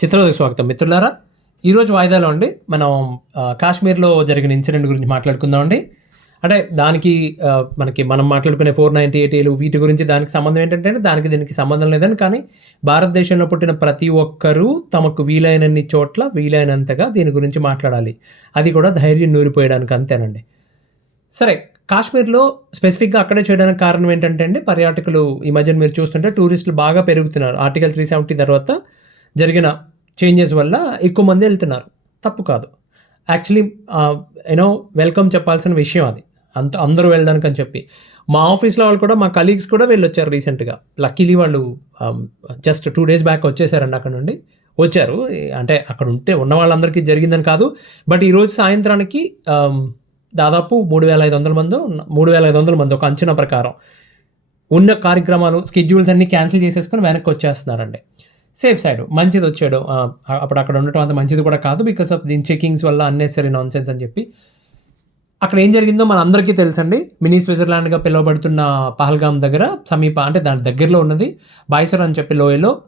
చిత్రవదకు స్వాగతం. మిత్రులారా ఈరోజు వాయిదాలో అండి మనం కాశ్మీర్లో జరిగిన ఇన్సిడెంట్ గురించి మాట్లాడుకుందాం అండి. అంటే దానికి మనకి మనం మాట్లాడుకునే ఫోర్ నైంటీ ఎయిటీలు వీటి గురించి దానికి సంబంధం ఏంటంటే దానికి దీనికి సంబంధం లేదని కానీ భారతదేశంలో పుట్టిన ప్రతి ఒక్కరూ తమకు వీలైనన్ని చోట్ల వీలైనంతగా దీని గురించి మాట్లాడాలి. అది కూడా ధైర్యం నూరిపోయడానికి అంతేనండి. సరే కాశ్మీర్లో స్పెసిఫిక్గా అక్కడే చేయడానికి కారణం ఏంటంటే అండి పర్యాటకులు ఈ మధ్యన మీరు చూస్తుంటే టూరిస్టులు బాగా పెరుగుతున్నారు. ఆర్టికల్ త్రీ సెవెంటీ తర్వాత జరిగిన చేంజెస్ వల్ల ఎక్కువ మంది వెళ్తున్నారు. తప్పు కాదు. యాక్చువల్లీ యూనో వెల్కమ్ చెప్పాల్సిన విషయం అది. అంత అందరూ వెళ్ళడానికి అని చెప్పి. మా ఆఫీస్లో వాళ్ళు కూడా మా కలీగ్స్ కూడా వెళ్ళొచ్చారు రీసెంట్గా లక్కీలీ వాళ్ళు జస్ట్ టూ డేస్ బ్యాక్ వచ్చేసారండి అక్కడ నుండి. వచ్చారు. అంటే అక్కడ ఉంటే ఉన్న వాళ్ళందరికీ జరిగిందని కాదు. బట్ ఈరోజు సాయంత్రానికి um, దాదాపు మూడు వేల ఐదు వందల మంది మూడు వేల ఐదు వందల మంది ఒక అంచనా ప్రకారం ఉన్న కార్యక్రమాలు స్కెడ్యూల్స్ అన్ని క్యాన్సిల్ చేసేసుకొని వెనక్కి వచ్చేస్తున్నారండి. సేఫ్ సైడ్ మంచిది వచ్చాడు. అప్పుడు అక్కడ ఉండటం అంత మంచిది కూడా కాదు బికాస్ ఆఫ్ దీని చెకింగ్స్ వల్ల అన్నెసరీ నాన్ సెన్స్ అని చెప్పి. అక్కడ ఏం జరిగిందో మన అందరికీ తెలుసండి. మినీ స్విట్జర్లాండ్గా పిలువబడుతున్న పహల్గామ్ దగ్గర సమీప అంటే దాని దగ్గరలో ఉన్నది. బాయిసర్ అని చెప్పి లోయలో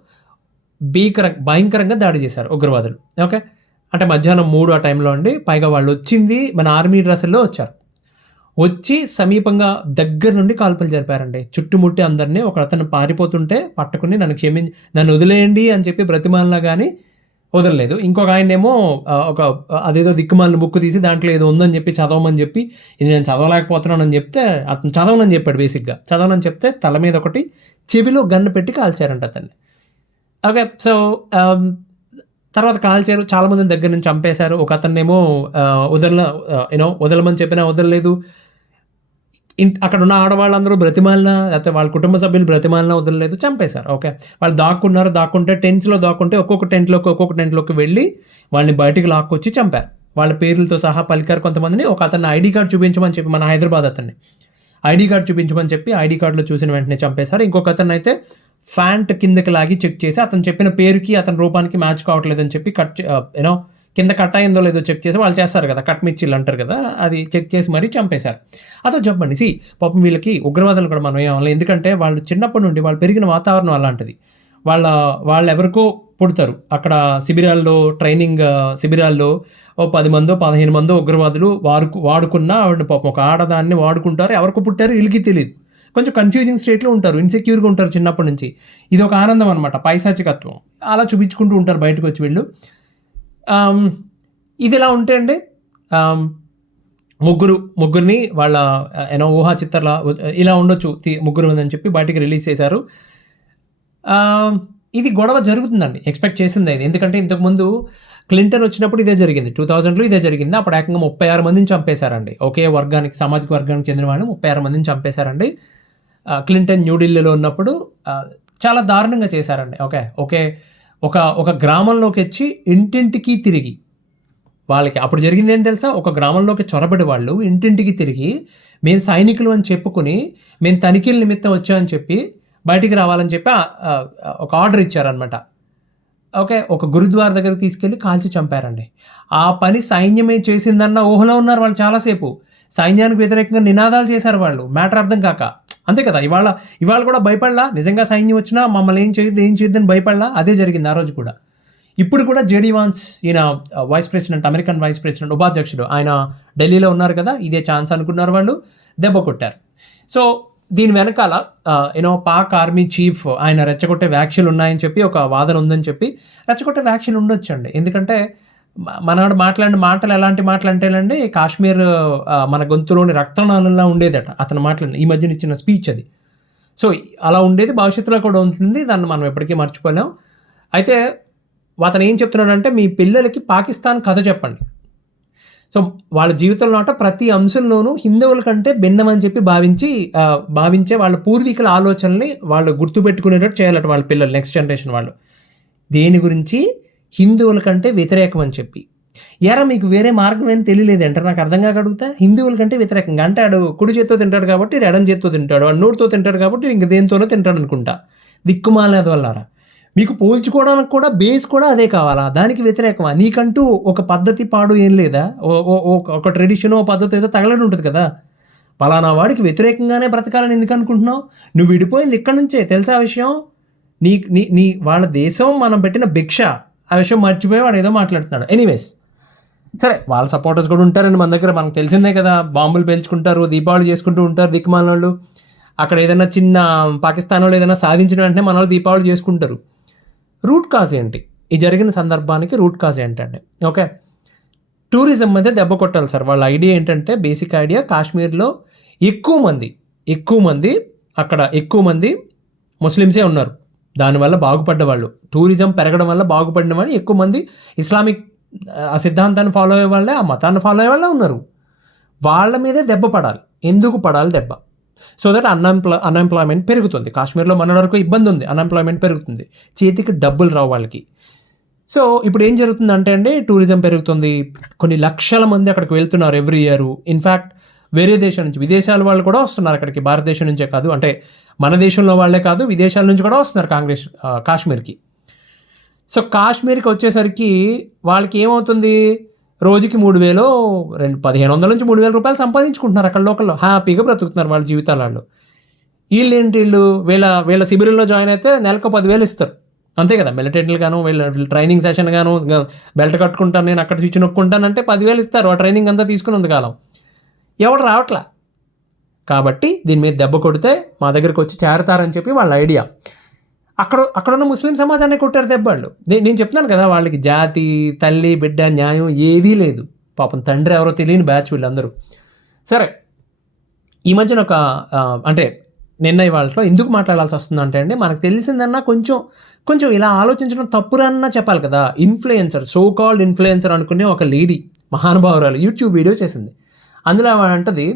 భీకర భయంకరంగా దాడి చేశారు ఉగ్రవాదులు. ఓకే? అంటే మధ్యాహ్నం మూడు ఆ టైంలో అండి. పైగా వాళ్ళు వచ్చింది మన ఆర్మీ డ్రెస్సుల్లో వచ్చారు. వచ్చి సమీపంగా దగ్గర నుండి కాల్పులు జరిపారండి. చుట్టుముట్టి అందరినీ ఒక అతను పారిపోతుంటే పట్టుకుని నన్ను క్షమి నన్ను వదిలేయండి అని చెప్పి బ్రతిమాలినా కానీ వదలలేదు. ఇంకొక ఆయనేమో ఏమో ఒక అదేదో దిక్కుమాలిన బుక్ తీసి దాంట్లో ఏదో ఉందని చెప్పి చదవమని చెప్పి ఇది నేను చదవలేకపోతున్నానని చెప్తే అతను చదవనని చెప్పాడు బేసిక్గా. చదవనని చెప్తే తల మీద ఒకటి చెవిలో గన్ను పెట్టి కాల్చారంట అతన్ని. ఓకే సో తర్వాత కాల్చారు చాలా మందిని దగ్గర నుంచి చంపేశారు. ఒక అతన్నేమో వదల యూనో వదలమని చెప్పినా వదలలేదు. అక్కడ ఉన్న ఆడవాళ్ళందరూ బ్రతిమాలినా లేకపోతే వాళ్ళ కుటుంబ సభ్యులు బ్రతిమాలినా వదలలేదు. చంపేశారు. ఓకే. వాళ్ళు దాక్కున్నారు దాక్కుంటే టెంట్స్లో దాక్కుంటే ఒక్కొక్క టెంట్లోకి ఒక్కొక్క టెంట్లోకి వెళ్ళి వాళ్ళని బయటికి లాక్కొచ్చి చంపారు. వాళ్ళ పేర్లతో సహా పలికారు కొంతమందిని. ఒక అతన్ని ఐడి కార్డు చూపించమని చెప్పి మన హైదరాబాద్ అతన్ని. ఐడి కార్డు చూపించమని చెప్పి ఐడి కార్డులో చూసిన వెంటనే చంపేశారు. ఇంకొక అతను అయితే ఫ్యాంట్ కిందకి లాగి చెక్ చేసి అతను చెప్పిన పేరుకి అతని రూపానికి మ్యాచ్ కావట్లేదని చెప్పి కట్ యూనో uh, కింద కట్ అయిందో లేదో చెక్ చేసి వాళ్ళు చేస్తారు కదా కట్ మిర్చిలు అంటారు కదా అది చెక్ చేసి మరీ చంపేశారు. అదో చెప్పండి సి పాపం వీళ్ళకి ఉగ్రవాదులు కూడా మనం ఏమన్నా ఎందుకంటే వాళ్ళు చిన్నప్పటి నుండి వాళ్ళు పెరిగిన వాతావరణం అలాంటిది. వాళ్ళ వాళ్ళు ఎవరికో పుడతారు. అక్కడ శిబిరాల్లో ట్రైనింగ్ uh, శిబిరాల్లో ఓ పది మందో పదిహేను మందో ఉగ్రవాదులు వాడుకు వాడుకున్న ఆవిడ పాపం ఒక ఆడదాన్ని వాడుకుంటారు. ఎవరికి పుట్టారు వీళ్ళకి తెలియదు కొంచెం కన్ఫ్యూజింగ్ స్టేట్లో ఉంటారు ఇన్సెక్యూర్గా ఉంటారు చిన్నప్పటి నుంచి. ఇది ఒక ఆనందం అనమాట పైశాచికత్వం. అలా చూపించుకుంటూ ఉంటారు బయటకు వచ్చి వీళ్ళు. ఇది ఇలా ఉంటే అండి ముగ్గురు ముగ్గురిని వాళ్ళ ఏమో ఊహా చిత్రాల ఇలా ఉండొచ్చు ముగ్గురు ఉందని చెప్పి బయటికి రిలీజ్ చేశారు. ఇది గొడవ జరుగుతుందండి ఎక్స్పెక్ట్ చేసింది ఇది. ఎందుకంటే ఇంతకుముందు క్లింటన్ వచ్చినప్పుడు ఇదే జరిగింది టూ థౌజండ్లో ఇదే జరిగింది. అప్పుడు ఏకంగా ముప్పై ఆరు మందిని చంపేశారండి. ఒకే వర్గానికి సామాజిక వర్గానికి చెందిన వాళ్ళు ముప్పై ఆరు మందిని చంపేశారండి. క్లింటన్ న్యూఢిల్లీలో ఉన్నప్పుడు చాలా దారుణంగా చేశారండి. ఓకే ఓకే ఒక ఒక గ్రామంలోకి వచ్చి ఇంటింటికి తిరిగి వాళ్ళకి అప్పుడు జరిగింది ఏం తెలుసా? ఒక గ్రామంలోకి చొరబడి వాళ్ళు ఇంటింటికి తిరిగి మేము సైనికులు అని చెప్పుకుని మేము తనిఖీల నిమిత్తం వచ్చామని చెప్పి బయటికి రావాలని చెప్పి ఒక ఆర్డర్ ఇచ్చారనమాట ఓకే ఒక గురుద్వార దగ్గర తీసుకెళ్ళి కాల్చి చంపారండి. ఆ పని సైన్యమే చేసిందన్న ఊహలో ఉన్నారు వాళ్ళు చాలాసేపు. సైన్యానికి వ్యతిరేకంగా నినాదాలు చేశారు వాళ్ళు. మ్యాటర్ అర్థం కాక. అంతే కదా ఇవాళ ఇవాళ కూడా భయపడలా? నిజంగా సైన్యం వచ్చినా మమ్మల్ని ఏం చేయొద్దు ఏం చేయొద్దని భయపడలా? అదే జరిగింది ఆ రోజు కూడా. ఇప్పుడు కూడా జేడీ వాన్స్ ఈయన vice president American vice president ఉపాధ్యక్షుడు ఆయన ఢిల్లీలో ఉన్నారు కదా ఇదే ఛాన్స్ అనుకున్నారు వాళ్ళు దెబ్బ కొట్టారు. సో దీని వెనకాల యూనో పాక్ ఆర్మీ చీఫ్ ఆయన రెచ్చగొట్టే వ్యాఖ్యలు ఉన్నాయని చెప్పి ఒక వాదన ఉందని చెప్పి రెచ్చగొట్టే వ్యాఖ్యలు ఉండొచ్చండి. ఎందుకంటే మనవాడు మాట్లాడిన మాటలు ఎలాంటి మాటలు అంటేనండి కాశ్మీర్ మన గొంతులోని రక్తనాళంలా ఉండేదట అతను మాట్లాడిన ఈ మధ్యన ఇచ్చిన స్పీచ్ అది. సో అలా ఉండేది భవిష్యత్తులో కూడా ఉంటుంది దాన్ని మనం ఎప్పటికీ మర్చిపోలేం. అయితే అతను ఏం చెప్తున్నాడంటే మీ పిల్లలకి పాకిస్తాన్ కథ చెప్పండి. సో వాళ్ళ జీవితంలో అట ప్రతి అంశంలోనూ హిందువుల కంటే భిన్నమని చెప్పి భావించి భావించే వాళ్ళ పూర్వీకుల ఆలోచనల్ని వాళ్ళు గుర్తుపెట్టుకునేటట్టు చేయాలట వాళ్ళ పిల్లలు నెక్స్ట్ జనరేషన్ వాళ్ళు. దేని గురించి? హిందువుల కంటే వ్యతిరేకం అని చెప్పి. ఎరా మీకు వేరే మార్గం ఏం తెలియలేదు. అంటే నాకు అర్థం కాక అడుగుతా? హిందువుల కంటే వ్యతిరేకంగా. అంటే ఆడు కుడి చేత్తో తింటాడు కాబట్టి ఎడం చేత్తో తింటాడు. వాడు నోటితో తింటాడు కాబట్టి ఇంక దేనితోనో తింటాడు అనుకుంటా. దిక్కుమాలేదు వల్లారా. మీకు పోల్చుకోవడానికి కూడా బేస్ కూడా అదే కావాలా? దానికి వ్యతిరేకమా? నీకంటూ ఒక పద్ధతి పాడు ఏం లేదా? ఓ- ఓ- ఒక ట్రెడిషన్ ఓ పద్ధతి ఏదో తగలడి ఉంటుంది కదా. పలానా వాడికి వ్యతిరేకంగానే బ్రతకాలని ఎందుకు అనుకుంటున్నావు? నువ్వు విడిపోయింది ఇక్కడి నుంచే. తెలుసా విషయం? నీ నీ నీ వాళ్ళ దేశం మనం పెట్టిన భిక్ష. ఆ విషయం మర్చిపోయి వాడు ఏదో మాట్లాడుతున్నాడు. ఎనీవేస్ సరే వాళ్ళ సపోర్టర్స్ కూడా ఉంటారండి మన దగ్గర. మనకు తెలిసిందే కదా బాంబులు పేల్చుకుంటారు దీపావళి చేసుకుంటూ ఉంటారు దిక్కుమాల వాళ్ళు అక్కడ ఏదైనా చిన్న పాకిస్తాన్ వాళ్ళు ఏదైనా సాధించిన వెంటనే మన వాళ్ళు దీపావళి చేసుకుంటారు. రూట్ కాజ్ ఏంటి? ఈ జరిగిన సందర్భానికి రూట్ కాజ్ ఏంటంటే ఓకే టూరిజం మీద దెబ్బ కొట్టాలి సార్. వాళ్ళ ఐడియా ఏంటంటే బేసిక్ ఐడియా కాశ్మీర్లో ఎక్కువ మంది ఎక్కువ మంది అక్కడ ఎక్కువ మంది ముస్లిమ్సే ఉన్నారు. దానివల్ల బాగుపడ్డ వాళ్ళు టూరిజం పెరగడం వల్ల బాగుపడిన వాళ్ళు ఎక్కువ మంది ఇస్లామిక్ ఆ సిద్ధాంతాన్ని ఫాలో అయ్యే వాళ్ళే ఆ మతాన్ని ఫాలో అయ్యే వాళ్ళే ఉన్నారు. వాళ్ళ మీదే దెబ్బ పడాలి. ఎందుకు పడాలి దెబ్బ? సో దట్ అన్ఎంప్లా అన్ఎంప్లాయ్మెంట్ పెరుగుతుంది. కాశ్మీర్లో మన వరకు ఇబ్బంది ఉంది. అన్ఎంప్లాయ్మెంట్ పెరుగుతుంది. చేతికి డబ్బులు రావు వాళ్ళకి. సో ఇప్పుడు ఏం జరుగుతుంది అంటే అండి టూరిజం పెరుగుతుంది. కొన్ని లక్షల మంది అక్కడికి వెళ్తున్నారు ఎవ్రీ ఇయర్. ఇన్ఫ్యాక్ట్ వేరే దేశం నుంచి విదేశాల వాళ్ళు కూడా వస్తున్నారు అక్కడికి. భారతదేశం నుంచే కాదు. అంటే మన దేశంలో వాళ్ళే కాదు విదేశాల నుంచి కూడా వస్తున్నారు కాంగ్రెస్ కాశ్మీర్కి. సో కాశ్మీర్కి వచ్చేసరికి వాళ్ళకి ఏమవుతుంది? రోజుకి మూడు వేలు రెండు పదిహేను వందల నుంచి మూడు వేల రూపాయలు సంపాదించుకుంటున్నారు అక్కడ లోకల్లో హ్యాపీగా బ్రతుకుతున్నారు వాళ్ళ జీవితాలలో. వీళ్ళు ఏంటి వీళ్ళు? వీళ్ళ వీళ్ళ శిబిరంలో జాయిన్ అయితే నెలకు పదివేలు ఇస్తారు. అంతే కదా మిలిటరీలు గాను వీళ్ళ ట్రైనింగ్ సెషన్ గాను బెల్ట్ కట్టుకుంటాను నేను అక్కడ స్విచ్ నొక్కుంటానంటే పదివేలు ఇస్తారు. ఆ ట్రైనింగ్ అంతా తీసుకున్నందుకు కాలం. ఎవడు రావట్లా? కాబట్టి దీని మీద దెబ్బ కొడితే మా దగ్గరికి వచ్చి చేరతారని చెప్పి వాళ్ళ ఐడియా. అక్కడ అక్కడ ఉన్న ముస్లిం సమాజాన్ని కొట్టారు దెబ్బళ్ళు నేను చెప్తున్నాను కదా వాళ్ళకి జాతి తల్లి బిడ్డ న్యాయం ఏదీ లేదు. పాపం తండ్రి ఎవరో తెలియని బ్యాచ్ వీళ్ళందరూ. సరే ఈ మధ్యన ఒక అంటే నిన్న వాళ్ళతో ఎందుకు మాట్లాడాల్సి వస్తుందంటే అండి మనకు తెలిసిందన్నా కొంచెం కొంచెం ఇలా ఆలోచించడం తప్పురన్నా చెప్పాలి కదా. ఇన్ఫ్లుయెన్సర్ సో కాల్డ్ ఇన్ఫ్లుయెన్సర్ అనుకునే ఒక లేడీ మహానుభావురాలు యూట్యూబ్ వీడియో చేసింది. అందులో అంటది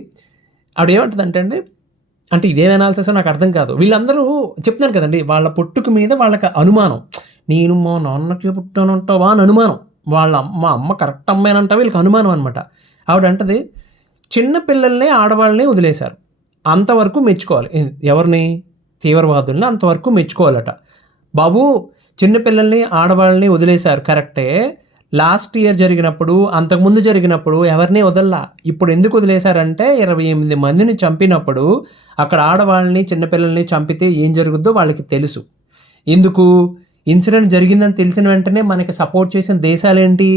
ఆవిడ ఏమంటుందంటే అండి అంటే ఇదేం అనాలిసిస్ నాకు అర్థం కాదు. వీళ్ళందరూ చెప్తున్నాను కదండి వాళ్ళ పుట్టుక మీద వాళ్ళకి అనుమానం. నేను మా నాన్నకి పుట్టానంటావా అని అనుమానం. వాళ్ళ అమ్మ అమ్మ కరెక్ట్ అమ్మాయినంటా వీళ్ళకి అనుమానం అనమాట ఆవిడ అంటది చిన్న పిల్లల్ని ఆడవాళ్ళని వదిలేశారు. అంతవరకు మెచ్చుకోవాలి. ఎవరిని? తీవ్రవాదుల్ని అంతవరకు మెచ్చుకోవాలట. బాబు చిన్నపిల్లల్ని ఆడవాళ్ళని వదిలేశారు కరెక్టే లాస్ట్ ఇయర్ జరిగినప్పుడు అంతకుముందు జరిగినప్పుడు ఎవరిని వదల్లా? ఇప్పుడు ఎందుకు వదిలేశారంటే ఇరవై ఎనిమిది మందిని చంపినప్పుడు అక్కడ ఆడవాళ్ళని చిన్నపిల్లల్ని చంపితే ఏం జరుగుద్దో వాళ్ళకి తెలుసు. ఎందుకు ఇన్సిడెంట్ జరిగిందని తెలిసిన వెంటనే మనకి సపోర్ట్ చేసిన దేశాలేంటి?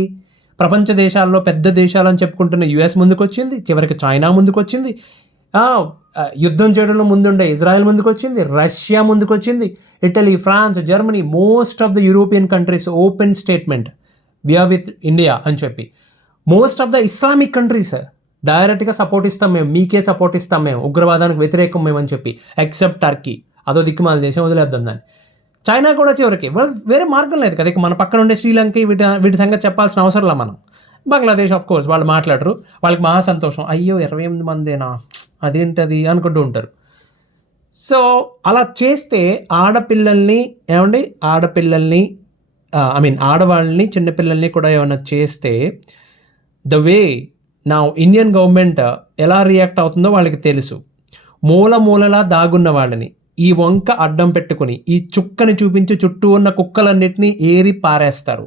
ప్రపంచ దేశాల్లో పెద్ద దేశాలు అని చెప్పుకుంటున్న యుఎస్ ముందుకొచ్చింది చివరికి చైనా ముందుకొచ్చింది యుద్ధం చేయడంలో ముందుండే ఇజ్రాయెల్ ముందుకు వచ్చింది రష్యా ముందుకొచ్చింది Italy France Germany most of the European countries open statement. We are with India అని చెప్పి. Most of the Islamic countries డైరెక్ట్గా సపోర్ట్ ఇస్తాం మేము. మీకే సపోర్ట్ ఇస్తాం మేము. ఉగ్రవాదానికి వ్యతిరేకం మేము అని చెప్పి. ఎక్సెప్ట్ టర్కీ అదో దిక్కుమాల దేశం వదిలేద్దాం దాన్ని. చైనా కూడా చివరికి. వేరే మార్గం లేదు కదా. ఇక మన పక్కన ఉండే శ్రీలంక వీటి వీటి సంగతి చెప్పాల్సిన అవసరంలా మనం. బంగ్లాదేశ్ ఆఫ్ కోర్స్ వాళ్ళు మాట్లాడరు. వాళ్ళకి మహా సంతోషం అయ్యో ఇరవై ఎనిమిది మందేనా? అదేంటది? అనుకుంటూ ఉంటారు. సో అలా చేస్తే ఆడపిల్లల్ని ఏమండి? ఆడపిల్లల్ని ఐ మీన్ ఆడవాళ్ళని చిన్నపిల్లల్ని కూడా ఏమైనా చేస్తే ద వే నా ఇండియన్ గవర్నమెంట్ ఎలా రియాక్ట్ అవుతుందో వాళ్ళకి తెలుసు. మూల మూలలా దాగున్న వాళ్ళని ఈ వంక అడ్డం పెట్టుకుని ఈ చుక్కని చూపించి చుట్టూ ఉన్న కుక్కలన్నింటినీ ఏరి పారేస్తారు.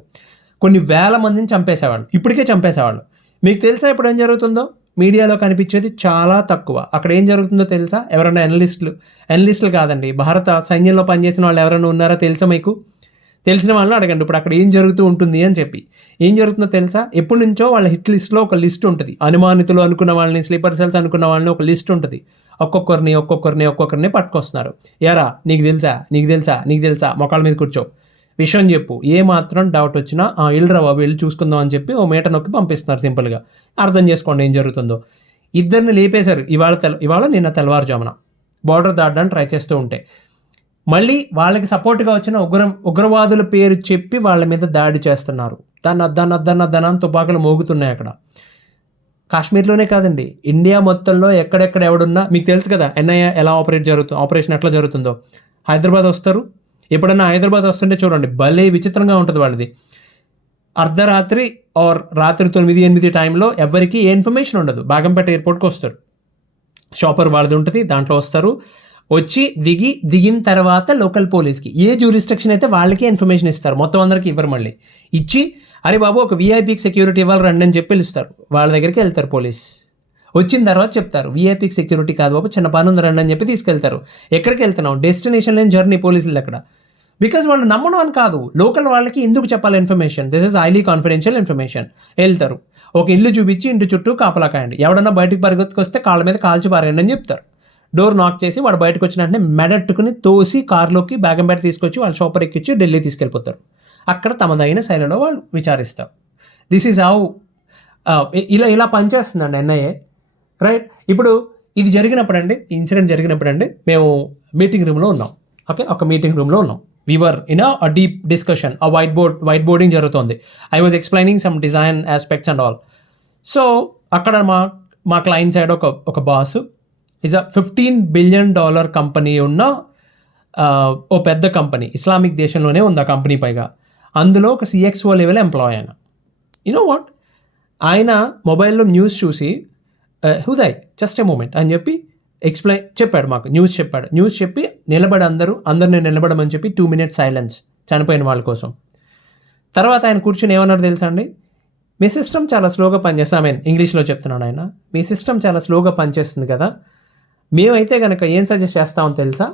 కొన్ని వేల మందిని చంపేసేవాళ్ళు ఇప్పటికే చంపేసేవాళ్ళు. మీకు తెలుసా ఇప్పుడు ఏం జరుగుతుందో? మీడియాలో కనిపించేది చాలా తక్కువ. అక్కడ ఏం జరుగుతుందో తెలుసా? ఎవరైనా అనలిస్టులు అనలిస్టులు కాదండి భారత సైన్యంలో పనిచేసిన వాళ్ళు ఎవరైనా ఉన్నారా తెలుసా మీకు? తెలిసిన వాళ్ళని అడగండి. ఇప్పుడు అక్కడ ఏం జరుగుతూ ఉంటుంది అని చెప్పి. ఏం జరుగుతుందో తెలుసా? ఎప్పటి నుంచో వాళ్ళ హిట్ లిస్ట్లో ఒక లిస్ట్ ఉంటుంది. అనుమానితులు అనుకున్న వాళ్ళని స్లీపర్ సెల్స్ అనుకున్న వాళ్ళని ఒక లిస్ట్ ఉంటుంది. ఒక్కొక్కరిని ఒక్కొక్కరిని ఒక్కొక్కరిని పట్టుకొస్తున్నారు. ఎరా నీకు తెలుసా? నీకు తెలుసా? నీకు తెలుసా? మొక్కల మీద కూర్చో. విషయం చెప్పు. ఏ మాత్రం డౌట్ వచ్చినా ఆ బాబు వెళ్ళి చూసుకుందాం అని చెప్పి ఓ మేట నొక్కి పంపిస్తున్నారు సింపుల్గా. అర్థం చేసుకోండి ఏం జరుగుతుందో. ఇద్దరిని లేపేశారు. ఇవాళ తెల ఇవాళ నిన్న తెల్లవారుజామున. బార్డర్ దాటడానికి ట్రై చేస్తూ ఉంటే. మళ్ళీ వాళ్ళకి సపోర్ట్గా వచ్చిన ఉగ్ర ఉగ్రవాదుల పేరు చెప్పి వాళ్ళ మీద దాడి చేస్తున్నారు. దాన్ని దన్న దన్న దన తుపాకులు మోగుతున్నాయి అక్కడ. కాశ్మీర్లోనే కాదండి. ఇండియా మొత్తంలో ఎక్కడెక్కడ ఎవడున్నా మీకు తెలుసు కదా ఎన్ఐఏ ఎలా ఆపరేట్ జరుగుతుంది ఆపరేషన్ ఎట్లా జరుగుతుందో. హైదరాబాద్ వస్తారు. ఎప్పుడన్నా హైదరాబాద్ వస్తుంటే చూడండి భలే విచిత్రంగా ఉంటుంది వాళ్ళది. అర్ధరాత్రి ఆర్ రాత్రి తొమ్మిది ఎనిమిది టైంలో ఎవరికి ఏ ఇన్ఫర్మేషన్ ఉండదు. బాగంపేట ఎయిర్పోర్ట్కి వస్తారు. షాపర్ వాళ్ళది ఉంటుంది దాంట్లో వస్తారు. వచ్చి దిగి దిగిన తర్వాత లోకల్ పోలీస్కి. ఏ జ్యూరిస్ట్రిక్షన్ అయితే వాళ్ళకే ఇన్ఫర్మేషన్ ఇస్తారు. మొత్తం అందరికి ఇవ్వరు మళ్ళీ. ఇచ్చి అరే బాబు ఒక వీఐపీకి సెక్యూరిటీ ఇవ్వాలి రండి అని చెప్పి పిలుస్తారు. వాళ్ళ దగ్గరికి వెళ్తారు పోలీస్. వచ్చిన తర్వాత చెప్తారు వీఐపీకి సెక్యూరిటీ కాదు బాబు చిన్న పని ఉంది రండి అని చెప్పి తీసుకెళ్తారు. ఎక్కడికి వెళ్తున్నావు? డెస్టినేషన్ లేని జర్నీ పోలీసులు అక్కడ. బికాజ్ వాళ్ళు నమ్మడం అని కాదు. లోకల్ వాళ్ళకి ఎందుకు చెప్పాలి information this is highly confidential information వెళ్తారు. ఒక ఇల్లు చూపించి ఇంటి చుట్టూ కాపలా కాయండి. ఎవడన్నా బయటకు పరిగెత్తుకొస్తే కాళ్ళ మీద కాల్చి పారేయండి అని చెప్తారు. డోర్ నాక్ చేసి వాడు బయటకు వచ్చిన వెంటనే మెడట్టుకుని తోసి కార్లోకి బేగంపేట తీసుకొచ్చి వాళ్ళు షాపర్ ఎక్కించి ఢిల్లీ తీసుకెళ్ళిపోతారు. అక్కడ తమదైన శైలిలో వాళ్ళు విచారిస్తారు. దిస్ ఈజ్ హౌ ఇలా ఇలా పనిచేస్తుందండి ఎన్ఐఏ రైట్ ఇప్పుడు ఇది జరిగినప్పుడు అండి ఇన్సిడెంట్ జరిగినప్పుడు అండి మేము మీటింగ్ రూమ్లో ఉన్నాం. ఓకే ఒక మీటింగ్ రూమ్లో ఉన్నాం. We were in a deep discussion ఆ వైట్ బోర్డ్ వైట్ బోర్డింగ్ జరుగుతుంది. I was explaining some design aspects and all so అక్కడ మా మా క్లయింట్ సైడ్ ఒక ఒక boss is a fifteen billion dollar company ఉన్న ఓ పెద్ద కంపెనీ ఇస్లామిక్ దేశంలోనే ఉంది ఆ కంపెనీ పైగా. అందులో ఒక సిఎక్స్ఓ లెవెల్ ఎంప్లాయ్ ఆయన. యునో వాట్ ఆయన మొబైల్లో న్యూస్ చూసి హుదయ్ జస్ట్ ఏ మూమెంట్ అని చెప్పి ఎక్స్ప్లెయిన్ చెప్పాడు మాకు. న్యూస్ చెప్పాడు. న్యూస్ చెప్పి నిలబడి అందరూ అందరిని నిలబడమని చెప్పి టూ మినిట్స్ సైలెన్స్ చనిపోయిన వాళ్ళ కోసం. తర్వాత ఆయన కూర్చుని ఏమన్నారు తెలుసా అండి? మీ సిస్టమ్ చాలా స్లోగా పనిచేస్తా ఐ మీన్ ఇంగ్లీష్లో చెప్తున్నాను ఆయన. మీ సిస్టమ్ చాలా స్లోగా పనిచేస్తుంది కదా. మేమైతే కనుక ఏం సజెస్ట్ చేస్తామో తెలుసా?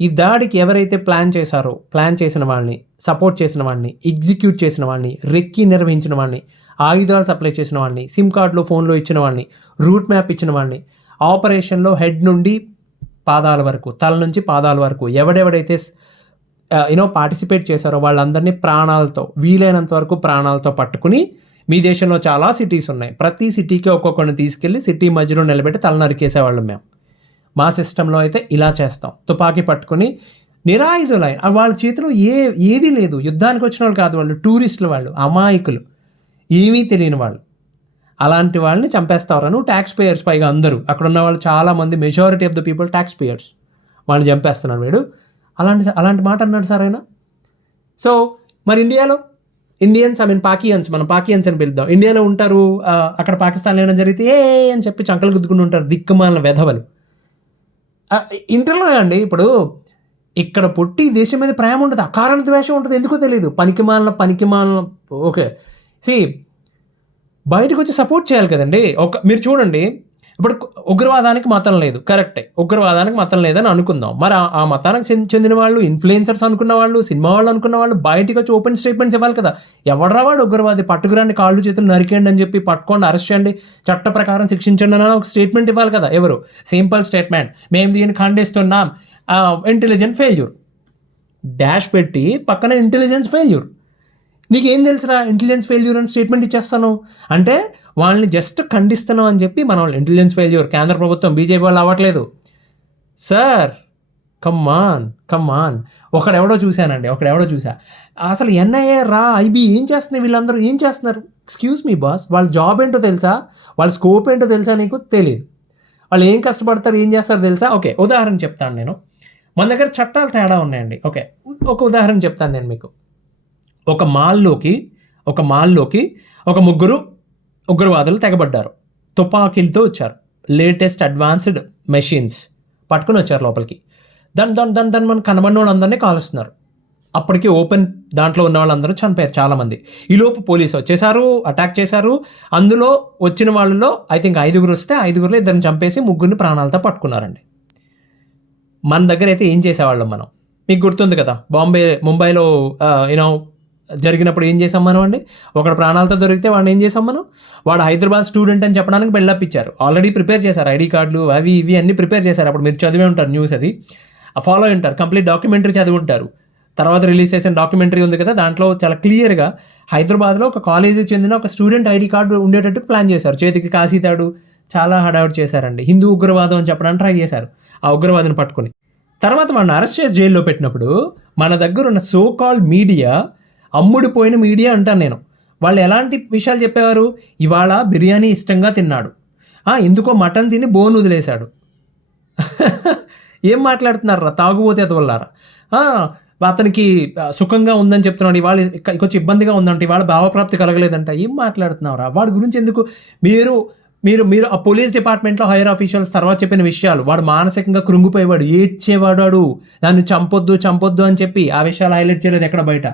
ఈ దాడికి ఎవరైతే ప్లాన్ చేశారో ప్లాన్ చేసిన వాళ్ళని సపోర్ట్ చేసిన వాళ్ళని ఎగ్జిక్యూట్ చేసిన వాళ్ళని రెక్కి నిర్వహించిన వాళ్ళని ఆయుధాలు సప్లై చేసిన వాళ్ళని సిమ్ కార్డులు ఫోన్లో ఇచ్చిన వాళ్ళని రూట్ మ్యాప్ ఇచ్చిన వాళ్ళని ఆపరేషన్లో హెడ్ నుండి పాదాల వరకు తల నుంచి పాదాల వరకు ఎవడెవడైతే యూనో పార్టిసిపేట్ చేశారో వాళ్ళందరినీ ప్రాణాలతో వీలైనంత వరకు ప్రాణాలతో పట్టుకుని మీ దేశంలో చాలా సిటీస్ ఉన్నాయి. ప్రతి సిటీకి ఒక్కొక్కరిని తీసుకెళ్ళి సిటీ మధ్యలో నిలబెట్టి తల నరికేసేవాళ్ళం మేము. మా సిస్టంలో అయితే ఇలా చేస్తాం. తుపాకీ పట్టుకుని నిరాయుధులై వాళ్ళ చేతిలో ఏ ఏది లేదు. యుద్ధానికి వచ్చిన వాళ్ళు కాదు వాళ్ళు టూరిస్టులు వాళ్ళు అమాయకులు. ఏమీ తెలియని వాళ్ళు. అలాంటి వాళ్ళని చంపేస్తారను ట్యాక్స్ పేయర్స్ పైగా అందరూ. అక్కడ ఉన్న వాళ్ళు చాలా మంది majority of the people tax payers వాళ్ళని చంపేస్తున్నాడు వీడు. అలాంటి అలాంటి మాట అన్నాడు సార్ ఆయన. సో మరి ఇండియాలో? ఇండియన్స్ ఐ మీన్ పాకియన్స్ మనం పాకియన్స్ అని పిలుద్దాం. ఇండియాలో ఉంటారు అక్కడ పాకిస్తాన్లో ఏమైనా జరిగితే ఏ అని చెప్పి చంకలు గుద్దుకుని ఉంటారు దిక్కుమాలిన వెధవలు. ఇంటర్లో అండి ఇప్పుడు ఇక్కడ పుట్టి దేశం మీద ప్రేమ ఉంటుంది అకారణ ద్వేషం ఉంటుంది ఎందుకో తెలియదు పనికిమాలిన పనికిమాలిన ఓకే. సి బయటకు వచ్చి సపోర్ట్ చేయాలి కదండి. ఒక మీరు చూడండి ఇప్పుడు ఉగ్రవాదానికి మతం లేదు. కరెక్టే. ఉగ్రవాదానికి మతం లేదని అనుకుందాం. మరి ఆ- మతానికి చెంది- చెందిన వాళ్ళు ఇన్ఫ్లుయెన్సర్స్ అనుకున్న వాళ్ళు సినిమా వాళ్ళు అనుకున్న వాళ్ళు బయటకు వచ్చి ఓపెన్ స్టేట్మెంట్స్ ఇవ్వాలి కదా. ఎవడరా వాడు ఉగ్రవాది? పట్టుకురండి కాళ్ళు చేతులు నరికేయండి అని చెప్పి పట్టుకోండి అరెస్ట్ చేయండి. చట్ట ప్రకారం శిక్షించండి అని ఒక స్టేట్మెంట్ ఇవ్వాలి కదా ఎవరు? సింపుల్ స్టేట్మెంట్ మేము దీన్ని ఖండిస్తున్నాం. ఇంటెలిజెంట్ ఫెయిల్యూర్ డాష్ పెట్టి పక్కన ఇంటెలిజెన్స్ ఫెయిల్యూర్ నీకేం తెలుసురా ఇంటెలిజెన్స్ ఫెయిల్యూర్ అని స్టేట్మెంట్ ఇచ్చేస్తాను? అంటే వాళ్ళని జస్ట్ ఖండిస్తున్నాం అని చెప్పి మన వాళ్ళు ఇంటెలిజెన్స్ ఫెయిల్యూర్ కేంద్ర ప్రభుత్వం బీజేపీ వాళ్ళు అవ్వట్లేదు. సార్ కమ్మాన్ కమ్మాన్ ఒకడెవడో చూశానండి ఒకడెవడో చూసా అసలు ఎన్ఐఏ రా ఐబీ ఏం చేస్తున్నాయి వీళ్ళందరూ ఏం చేస్తున్నారు? ఎక్స్క్యూజ్ మీ బాస్ వాళ్ళ జాబ్ ఏంటో తెలుసా? వాళ్ళ స్కోప్ ఏంటో తెలుసా నీకు? తెలియదు వాళ్ళు ఏం కష్టపడతారు ఏం చేస్తారు తెలుసా? ఓకే ఉదాహరణ చెప్తాను నేను. మన దగ్గర చట్టాలు తేడా ఉన్నాయండి. ఓకే ఒక ఉదాహరణ చెప్తాను నేను మీకు. ఒక మాల్లోకి ఒక మాల్లోకి ఒక ముగ్గురు ఉగ్రవాదులు తెగబడ్డారు. తుపాకీలతో వచ్చారు. Latest advanced machines. పట్టుకుని వచ్చారు లోపలికి. దాని దాని దాని దాన్ని మనం కనబడిన వాళ్ళందరినీ కాలుస్తున్నారు. అప్పటికి ఓపెన్ దాంట్లో ఉన్న వాళ్ళందరూ చనిపోయారు చాలామంది. ఈలోపు పోలీసు వచ్చేసారు అటాక్ చేశారు. అందులో వచ్చిన వాళ్ళలో ఐ థింక్ ఐదుగురు వస్తే ఐదుగురులో ఇద్దరిని చంపేసి ముగ్గురిని ప్రాణాలతో పట్టుకున్నారండి. మన దగ్గర అయితే ఏం చేసేవాళ్ళం మనం? మీకు గుర్తుంది కదా బాంబే ముంబైలో యూనో జరిగినప్పుడు ఏం చేసాం మనం అండి? ఒకడు ప్రాణాలతో దొరికితే వాడిని ఏం చేసాం మనం? వాడు హైదరాబాద్ స్టూడెంట్ అని చెప్పడానికి బిల్డప్ ఇచ్చారు. ఆల్రెడీ ప్రిపేర్ చేశారు ఐడి కార్డులు అవి ఇవి అన్ని ప్రిపేర్ చేశారు. అప్పుడు మీరు చదివే ఉంటారు న్యూస్ అది. ఫాలో అయి ఉంటారు. కంప్లీట్ డాక్యుమెంటరీ చదివి ఉంటారు. తర్వాత రిలీజ్ చేసిన డాక్యుమెంటరీ ఉంది కదా దాంట్లో చాలా క్లియర్గా హైదరాబాద్లో ఒక కాలేజీకి చెందిన ఒక స్టూడెంట్ ఐడి కార్డు ఉండేటట్టు ప్లాన్ చేశారు. చేతికి కాశీతాడు చాలా హడావుడు చేశారండి. హిందూ ఉగ్రవాదం అని చెప్పడానికి ట్రై చేశారు ఆ ఉగ్రవాదిని పట్టుకుని. తర్వాత వాడిని అరెస్ట్ చేసి జైల్లో పెట్టినప్పుడు మన దగ్గర ఉన్న సో కాల్ మీడియా అమ్ముడిపోయిన మీడియా అంటాను నేను. వాళ్ళు ఎలాంటి విషయాలు చెప్పేవారు? ఇవాళ బిర్యానీ ఇష్టంగా తిన్నాడు. ఎందుకో మటన్ తిని బోన్ వదిలేశాడు. ఏం మాట్లాడుతున్నారు రా తాగుబోతే అతవల్లారా అతనికి సుఖంగా ఉందని చెప్తున్నాడు. ఇవాళ కొంచెం ఇబ్బందిగా ఉందంట. ఇవాళ భావప్రాప్తి కలగలేదంట. ఏం మాట్లాడుతున్నావురా? వాడి గురించి ఎందుకు? మీరు మీరు మీరు ఆ పోలీస్ డిపార్ట్మెంట్లో హైయర్ ఆఫీషియల్స్ తర్వాత చెప్పిన విషయాలు వాడు మానసికంగా కృంగిపోయేవాడు ఏడ్చేవాడు వాడు దాన్ని చంపొద్దు చంపొద్దు అని చెప్పి ఆ విషయాలు హైలైట్ చేయలేదు ఎక్కడ బయట.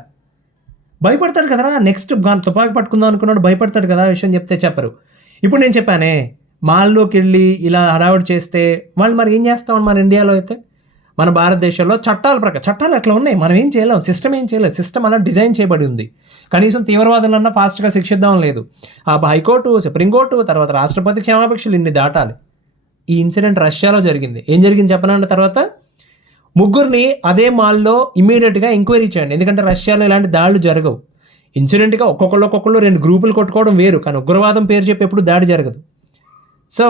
భయపడతాడు కదరా నెక్స్ట్ తుపాకి పట్టుకుందాం అనుకున్నాడు భయపడతాడు కదా విషయం చెప్తే చెప్పరు. ఇప్పుడు నేను చెప్పానే మాల్లోకి వెళ్ళి ఇలా హడావుడి చేస్తే వాళ్ళు మరి ఏం చేస్తామని మన ఇండియాలో అయితే? మన భారతదేశంలో చట్టాల ప్రకారం చట్టాలు అట్లా ఉన్నాయి మనం ఏం చేయలేం సిస్టమ్ ఏం చేయలేదు సిస్టమ్ అలా డిజైన్ చేయబడి ఉంది. కనీసం తీవ్రవాదులన్నా ఫాస్ట్గా శిక్షిద్దాం లేదు. ఆ హైకోర్టు సుప్రీంకోర్టు తర్వాత రాష్ట్రపతి క్షమాపేక్షలు ఇన్ని దాటాలి. ఈ ఇన్సిడెంట్ రష్యాలో జరిగింది. ఏం జరిగింది చెప్పనండి తర్వాత? ముగ్గురిని అదే మాల్లో ఇమీడియట్గా ఎంక్వైరీ చేయండి. ఎందుకంటే రష్యాలో ఇలాంటి దాడులు జరగవు. ఇన్సిడెంట్గా ఒక్కొక్కళ్ళు ఒక్కొక్కళ్ళు రెండు గ్రూపులు కొట్టుకోవడం వేరు. కానీ ఉగ్రవాదం పేరు చెప్పి ఎప్పుడు దాడి జరగదు. సో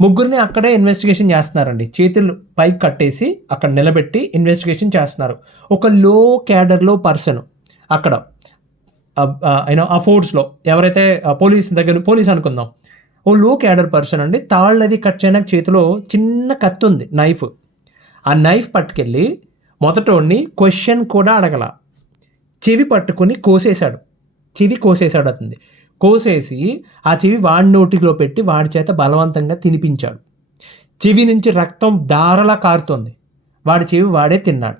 ముగ్గురిని అక్కడే ఇన్వెస్టిగేషన్ చేస్తున్నారండి. చేతులు పైకి కట్టేసి అక్కడ నిలబెట్టి ఇన్వెస్టిగేషన్ చేస్తున్నారు. ఒక లో క్యాడర్లో పర్సన్ అక్కడ. అయినా ఆ ఫోర్స్లో ఎవరైతే పోలీస్ దగ్గర పోలీస్ అనుకుందాం. ఓ లో క్యాడర్ పర్సన్ అండి. తాళ్ళది కట్ చేయడానికి చేతిలో చిన్న కత్తి ఉంది. నైఫ్ ఆ నైఫ్ పట్టుకెళ్ళి మొదటోడిని క్వశ్చన్ కూడా అడగల. చెవి పట్టుకుని కోసేశాడు. చెవి కోసేశాడు అతనిది. కోసేసి ఆ చెవి వాడి నోటిలో పెట్టి వాడి చేత బలవంతంగా తినిపించాడు. చెవి నుంచి రక్తం దారలా కారుతోంది. వాడి చెవి వాడే తిన్నాడు.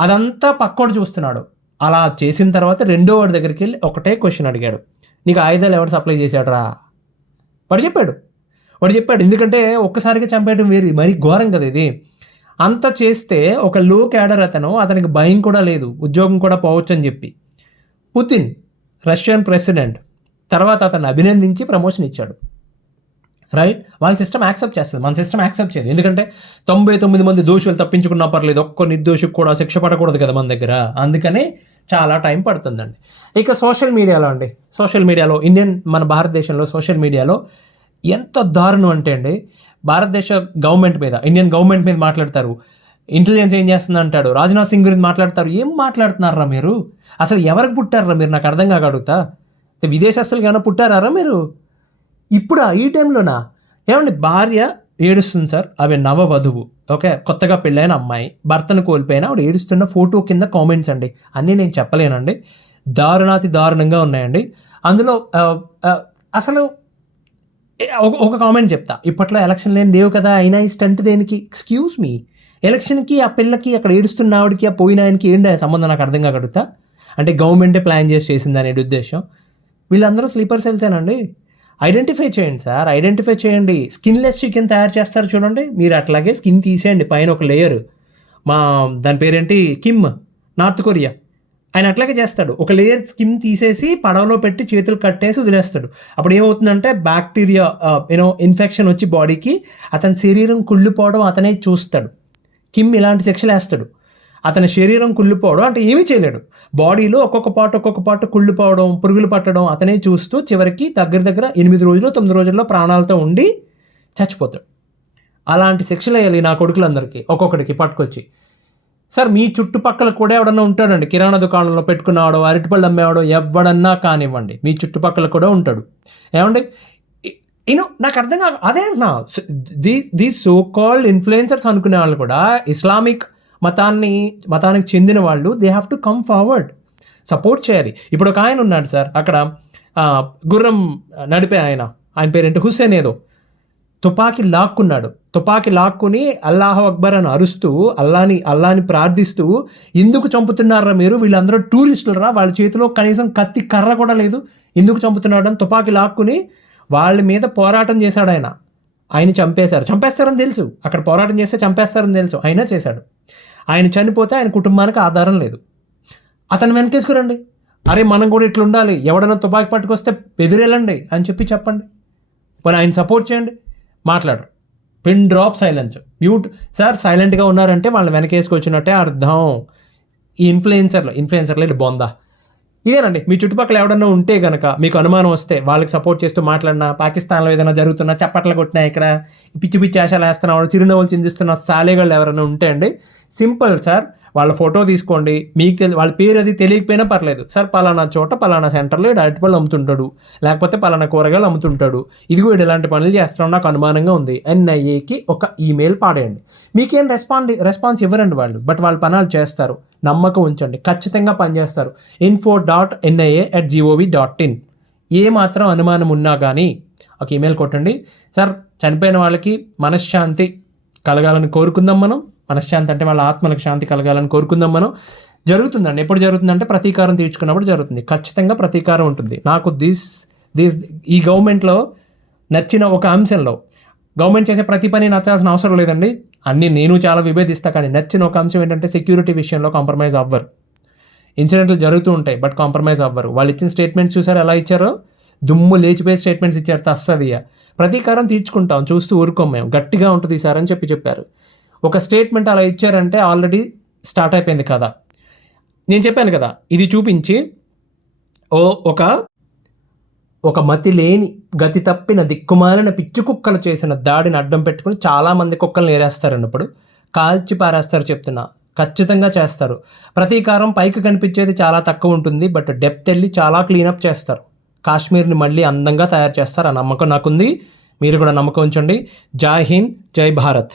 అదంతా పక్కోడు చూస్తున్నాడు. అలా చేసిన తర్వాత రెండో వాడి దగ్గరికి వెళ్ళి ఒకటే క్వశ్చన్ అడిగాడు. నీకు ఆయుధాలు ఎవరు సప్లై చేశాడు రా వాడు చెప్పాడు. వాడు చెప్పాడు ఎందుకంటే ఒక్కసారిగా చంపేయడం వేరు. మరీ ఘోరం కదా ఇది. అంత చేస్తే ఒక లో క్యాడర్ అతను అతనికి భయం కూడా లేదు ఉద్యోగం కూడా పోవచ్చు అని చెప్పి. పుతిన్ రష్యన్ ప్రెసిడెంట్ తర్వాత అతను అభినందించి ప్రమోషన్ ఇచ్చాడు. రైట్? వాళ్ళ సిస్టమ్ యాక్సెప్ట్ చేస్తుంది. మన సిస్టమ్ యాక్సెప్ట్ చేయదు. ఎందుకంటే తొంభై తొమ్మిది మంది దోషులు తప్పించుకున్నా పర్లేదు ఒక్క నిర్దోషికి కూడా శిక్ష పడకూడదు కదా మన దగ్గర. అందుకని చాలా టైం పడుతుందండి. ఇక సోషల్ మీడియాలో అండి. సోషల్ మీడియాలో ఇండియన్ మన భారతదేశంలో సోషల్ మీడియాలో ఎంత దారుణం అంటే అండి భారతదేశ గవర్నమెంట్ మీద ఇండియన్ గవర్నమెంట్ మీద మాట్లాడతారు. ఇంటెలిజెన్స్ ఏం చేస్తుంది అంటాడు? రాజ్నాథ్ సింగ్ గురించి మాట్లాడతారు. ఏం మాట్లాడుతున్నారా మీరు? అసలు ఎవరికి పుట్టారా మీరు? నాకు అర్థం కాక అడుగుతా. విదేశస్తులు ఏమైనా పుట్టారా మీరు? ఇప్పుడా? ఈ టైంలోనా ఏమండి భార్య ఏడుస్తుంది సార్. ఆమె నవ వధువు. ఓకే? కొత్తగా పెళ్ళైన అమ్మాయి. భర్తను కోల్పోయిన ఆవిడ ఏడుస్తున్న ఫోటో కింద కామెంట్స్ అండి. అన్నీ నేను చెప్పలేనండి. దారుణాతి దారుణంగా ఉన్నాయండి. అందులో అసలు ఒక- ఒక కామెంట్ చెప్తా. ఇప్పట్లో ఎలక్షన్ లేని లేవు కదా అయినా ఈ స్టంట్ దేనికి? ఎక్స్క్యూజ్ మీ ఎలక్షన్కి ఆ పిల్లకి అక్కడ ఏడుస్తున్న ఆవిడకి ఆ పోయిన ఆయనకి ఏంటి ఆ సంబంధం నాకు అర్థం కాగడుగుతా అంటే గవర్నమెంటే ప్లాన్ చేసి చేసింది అనేది ఉద్దేశం. వీళ్ళందరూ స్లీపర్ సెల్సేనండి ఐడెంటిఫై చేయండి సార్ ఐడెంటిఫై చేయండి. స్కిన్లెస్ చికెన్ తయారు చేస్తారు చూడండి. మీరు అట్లాగే స్కిన్ తీసేయండి పైన ఒక లేయర్ మా దాని పేరేంటి? కిమ్ నార్త్ కొరియా ఆయన అట్లాగే చేస్తాడు. ఒక లేయర్ స్కిన్ తీసేసి పడవలో పెట్టి చేతులు కట్టేసి వదిలేస్తాడు. అప్పుడు ఏమవుతుందంటే బ్యాక్టీరియా యూనో ఇన్ఫెక్షన్ వచ్చి బాడీకి అతని శరీరం కుళ్ళిపోవడం అతనే చూస్తాడు. కిమ్ ఇలాంటి శిక్షలు వేస్తాడు. అతని శరీరం కుళ్ళిపోవడం అంటే ఏమీ చేయలేడు. బాడీలో ఒక్కొక్క పాటు ఒక్కొక్క పాటు కుళ్ళిపోవడం పురుగులు పట్టడం అతనే చూస్తూ చివరికి దగ్గర దగ్గర ఎనిమిది రోజులు తొమ్మిది రోజుల్లో ప్రాణాలతో ఉండి చచ్చిపోతాడు. అలాంటి శిక్షలు వేయాలి నా కొడుకులందరికీ ఒక్కొక్కడికి పట్టుకొచ్చి. సార్ మీ చుట్టుపక్కల కూడా ఎవడన్నా ఉంటాడండి? కిరాణా దుకాణంలో పెట్టుకున్నవాడు అరటిపళ్ళు అమ్మేవాడు ఎవడన్నా కానివ్వండి మీ చుట్టుపక్కల కూడా ఉంటాడు. ఏమండి? యూనో నాకు అర్థం కాదు అదే అంటున్నా the the so called influencers అనుకునే వాళ్ళు కూడా ఇస్లామిక్ మతాన్ని మతానికి చెందిన వాళ్ళు they have to come forward support చేయాలి. ఇప్పుడు ఒక ఆయన ఉన్నాడు సార్ అక్కడ గుర్రం నడిపే ఆయన ఆయన పేరేంటి? హుస్సేన్ ఏదో. తుపాకీ లాక్కున్నాడు. తుపాకీ లాక్కుని అల్లాహ్ అక్బర్ అని అరుస్తూ అల్లాని అల్లాని ప్రార్థిస్తూ ఎందుకు చంపుతున్నారా మీరు? వీళ్ళందరూ టూరిస్టులరా? వాళ్ళ చేతిలో కనీసం కత్తి కర్ర కూడా లేదు. ఎందుకు చంపుతున్నాడు? అని తుపాకీ లాక్కుని వాళ్ళ మీద పోరాటం చేశాడు ఆయన. ఆయన చంపేశారు. చంపేస్తారని తెలుసు. అక్కడ పోరాటం చేస్తే చంపేస్తారని తెలుసు. అయినా చేశాడు. ఆయన చనిపోతే ఆయన కుటుంబానికి ఆధారం లేదు. అతను వెనకేసుకురండి. అరే మనం కూడా ఇట్లా ఉండాలి ఎవడైనా తుపాకీ పట్టుకొస్తే ఎదురెళ్ళండి అని చెప్పి చెప్పండి. పోనీ ఆయన సపోర్ట్ చేయండి. మాట్లాడరు pin drop silence mute sir సైలెంట్గా ఉన్నారంటే వాళ్ళని వెనకేసుకొచ్చినట్టే అర్థం. ఈ ఇన్ఫ్లుయెన్సర్లు ఇన్ఫ్లుయెన్సర్లు ఇటు బొందా. ఇదేనండి. మీ చుట్టుపక్కల ఎవడన్నా ఉంటే కనుక మీకు అనుమానం వస్తే వాళ్ళకి సపోర్ట్ చేస్తూ మాట్లాడినా పాకిస్తాన్లో ఏదైనా జరుగుతున్నా చప్పట్లు కొట్టినా ఇక్కడ పిచ్చి పిచ్చి ఆశలు వేస్తున్నా వాళ్ళు చిరునవ్వులు చిందిస్తున్న సాలేగాళ్ళు ఎవరైనా ఉంటే అండి సింపుల్ సార్ వాళ్ళ ఫోటో తీసుకోండి. మీకు తెలి వాళ్ళ పేరు అది తెలియకపోయినా పర్లేదు. సార్ పలానా చోట పలానా సెంటర్లో ఈడు అరటిపళ్ళు అమ్ముతుంటాడు. లేకపోతే పలానా కూరగాయలు అమ్ముతుంటాడు. ఇదిగో వీడు ఇలాంటి పనులు చేస్తాడు నాకు అనుమానంగా ఉంది. ఎన్ఐఏకి ఒక ఈమెయిల్ పాడేయండి. మీకేం రెస్పాండ్ రెస్పాన్స్ ఇవ్వరండి వాళ్ళు. బట్ వాళ్ళ పనాలు చేస్తారు. నమ్మకం ఉంచండి. ఖచ్చితంగా పనిచేస్తారు info dot NIA at GOV dot in ఏ మాత్రం అనుమానం ఉన్నా కానీ ఒక ఈమెయిల్ కొట్టండి. సార్ చనిపోయిన వాళ్ళకి మనశ్శాంతి కలగాలని కోరుకుందాం మనం. మనశ్శాంతి అంటే వాళ్ళ ఆత్మలకు శాంతి కలగాలని కోరుకుందాం మనం. జరుగుతుందండి. ఎప్పుడు జరుగుతుందంటే ప్రతీకారం తీర్చుకున్నప్పుడు జరుగుతుంది. ఖచ్చితంగా ప్రతీకారం ఉంటుంది. నాకు దిస్ దిస్ ఈ గవర్నమెంట్లో నచ్చిన ఒక అంశంలో గవర్నమెంట్ చేసే ప్రతి పని నచ్చాల్సిన అవసరం లేదండి. అన్నీ నేను చాలా విభేదిస్తా కానీ నచ్చిన ఒక అంశం ఏంటంటే సెక్యూరిటీ విషయంలో కాంప్రమైజ్ అవ్వరు. ఇన్సిడెంట్లు జరుగుతూ ఉంటాయి బట్ కాంప్రమైజ్ అవ్వరు. వాళ్ళు ఇచ్చిన స్టేట్మెంట్స్ చూసారు ఎలా ఇచ్చారో? దుమ్ము లేచిపోయి స్టేట్మెంట్స్ ఇచ్చారు తస్తది ప్రతీకారం తీర్చుకుంటాం చూస్తూ ఊరుకోం మేము. గట్టిగా ఉంటుంది సార్ అని చెప్పి చెప్పారు. ఒక స్టేట్మెంట్ అలా ఇచ్చారంటే ఆల్రెడీ స్టార్ట్ అయిపోయింది కదా. నేను చెప్పాను కదా ఇది చూపించి ఓ ఒక ఒక మతి లేని గతి తప్పిన దిక్కుమాలిన పిచ్చి కుక్కలు చేసిన దాడిని అడ్డం పెట్టుకుని చాలామంది కుక్కలు నేరేస్తారండి ఇప్పుడు. కాల్చి పారేస్తారు చెప్తున్నా. ఖచ్చితంగా చేస్తారు. ప్రతీకారం పైకి కనిపించేది చాలా తక్కువ ఉంటుంది బట్ డెప్త్ వెళ్ళి చాలా క్లీనప్ చేస్తారు. కాశ్మీర్ని మళ్ళీ అందంగా తయారు చేస్తారు ఆ నమ్మకం నాకుంది. మీరు కూడా నమ్మకం ఉంచండి. జై హింద్ జై భారత్.